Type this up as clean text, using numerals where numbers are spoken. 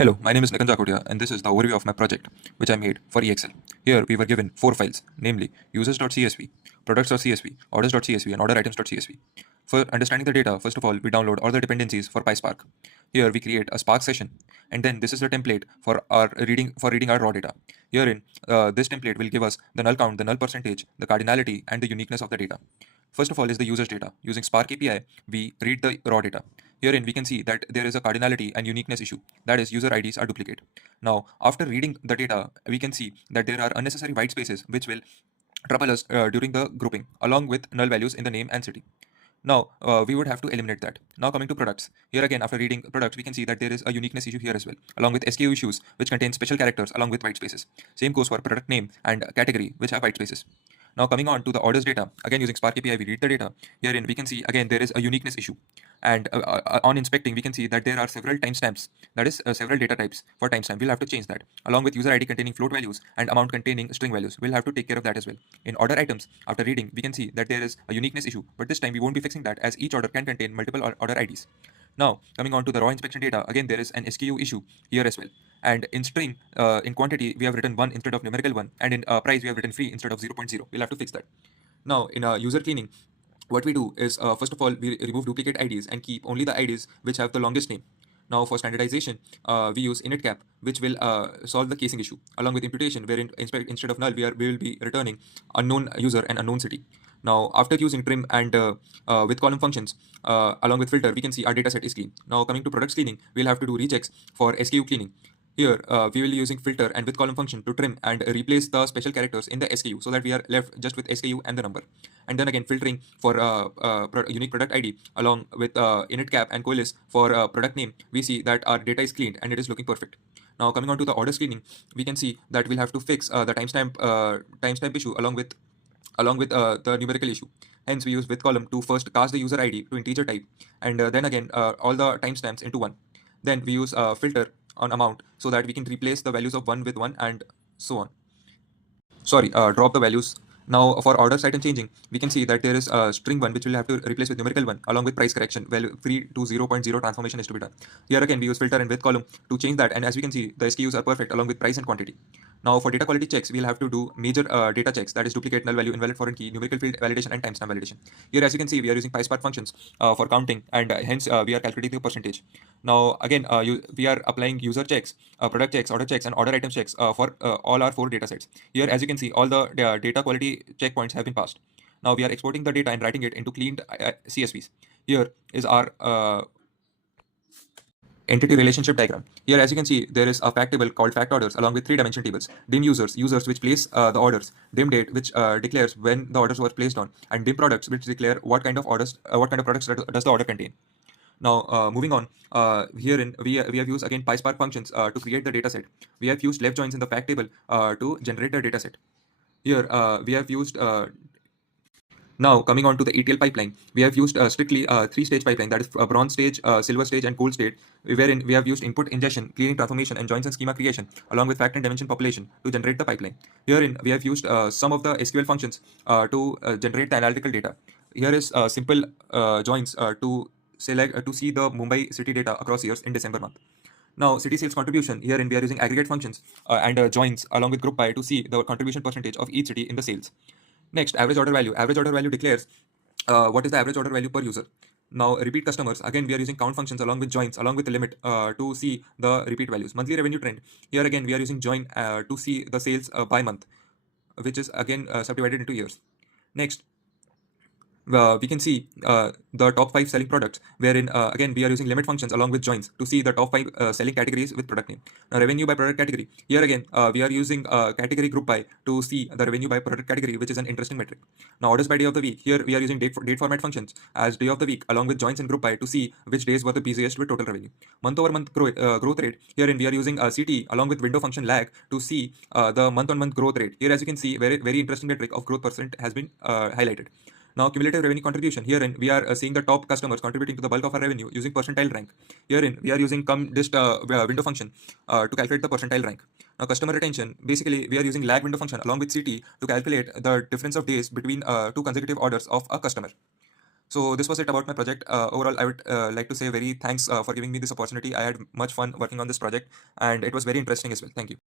Hello, my name is Nikunj Jakhotiya, and this is the overview of my project, which I made for EXL. Here, we were given four files, namely users.csv, products.csv, orders.csv, and order items.csv. For understanding the data, first of all, we download all the dependencies for PySpark. Here, we create a Spark session, and then this is the template for our reading our raw data. Herein, this template will give us the null count, the null percentage, the cardinality, and the uniqueness of the data. First of all is the users data. Using Spark API, we read the raw data. Herein, we can see that there is a cardinality and uniqueness issue. That is, user IDs are duplicate. Now, after reading the data, we can see that there are unnecessary white spaces which will trouble us during the grouping, along with null values in the name and city. Now, we would have to eliminate that. Now, coming to products. Here again, after reading products, we can see that there is a uniqueness issue here as well, along with SKU issues, which contain special characters along with white spaces. Same goes for product name and category, which have white spaces. Now, coming on to the orders data, again using Spark API, we read the data. Herein, we can see again there is a uniqueness issue. And on inspecting, we can see that there are several timestamps, that is, several data types for timestamp. We'll have to change that, along with user ID containing float values and amount containing string values. We'll have to take care of that as well. In order items, after reading, we can see that there is a uniqueness issue, but this time we won't be fixing that, as each order can contain multiple order IDs. Now, coming on to the raw inspection data, again there is an SKU issue here as well. And in string, in quantity, we have written 1 instead of numerical 1, and in price, we have written free instead of 0.0. We'll have to fix that. Now, in user cleaning, what we do is, first of all, we remove duplicate IDs and keep only the IDs which have the longest name. Now, for standardization, we use initcap, which will solve the casing issue, along with imputation, wherein instead of null, we will be returning unknown user and unknown city. Now, after using trim and with column functions, along with filter, we can see our data set is clean. Now, coming to products cleaning, we'll have to do rechecks for SKU cleaning. Here, we will be using filter and with column function to trim and replace the special characters in the SKU, so that we are left just with SKU and the number. And then again, filtering for unique product ID along with initcap and coalesce for product name, we see that our data is cleaned and it is looking perfect. Now, coming on to the orders cleaning, we can see that we'll have to fix the timestamp issue along with the numerical issue. Hence, we use with column to first cast the user ID to integer type, and then again all the timestamps into 1. Then we use filter on amount, so that we can replace the values of 1 with 1 and so on. Sorry, drop the values. Now, for orders item changing, we can see that there is a string 1 which we'll have to replace with numerical 1 along with price correction, value free to 0.0 transformation is to be done. Here again, we use filter and with column to change that, and as we can see, the SKUs are perfect along with price and quantity. Now, for data quality checks, we'll have to do major data checks, that is duplicate, null value, invalid foreign key, numerical field validation, and timestamp validation. Here, as you can see, we are using PySpark functions for counting, and hence we are calculating the percentage. Now, again, we are applying user checks, product checks, order checks, and order item checks for all our 4 data sets. Here, as you can see, all the data quality checkpoints have been passed. Now, we are exporting the data and writing it into cleaned CSVs. Here is our entity relationship diagram. Here, as you can see, there is a fact table called fact orders along with 3-dimension tables. Dim users which place the orders, dim date which declares when the orders were placed on, and dim products which declare what kind of orders, what kind of products does the order contain. Now, moving on, herein we have used again PySpark functions to create the dataset. We have used left joins in the fact table to generate the dataset. Here we have used now, coming on to the ETL pipeline, we have used strictly 3-stage pipeline, that is bronze stage, silver stage, and gold stage, wherein we have used input ingestion, cleaning, transformation, and joins and schema creation, along with fact and dimension population to generate the pipeline. Herein, we have used some of the SQL functions to generate the analytical data. Here is simple joins to select to see the Mumbai city data across years in December month. Now, city sales contribution, herein we are using aggregate functions and joins along with group by to see the contribution percentage of each city in the sales. Next, average order value. Average order value declares what is the average order value per user. Now, repeat customers. Again, we are using count functions along with joins, along with the limit to see the repeat values. Monthly revenue trend. Here again, we are using join to see the sales by month, which is again subdivided into years. Next, we can see the top 5 selling products, wherein again we are using limit functions along with joins to see the top 5 selling categories with product name. Now, revenue by product category. Here again we are using category group by to see the revenue by product category, which is an interesting metric. Now, orders by day of the week. Here we are using date format functions as day of the week along with joins and group by to see which days were the busiest with total revenue. Month over month growth rate. Herein we are using CT along with window function lag to see the month on month growth rate. Here, as you can see, very interesting metric of growth percent has been highlighted. Now, cumulative revenue contribution. Herein, we are seeing the top customers contributing to the bulk of our revenue using percentile rank. Herein, we are using dist window function to calculate the percentile rank. Now, customer retention. Basically, we are using lag window function along with CT to calculate the difference of days between 2 consecutive orders of a customer. So this was it about my project. Overall, I would like to say very thanks for giving me this opportunity. I had much fun working on this project, and it was very interesting as well. Thank you.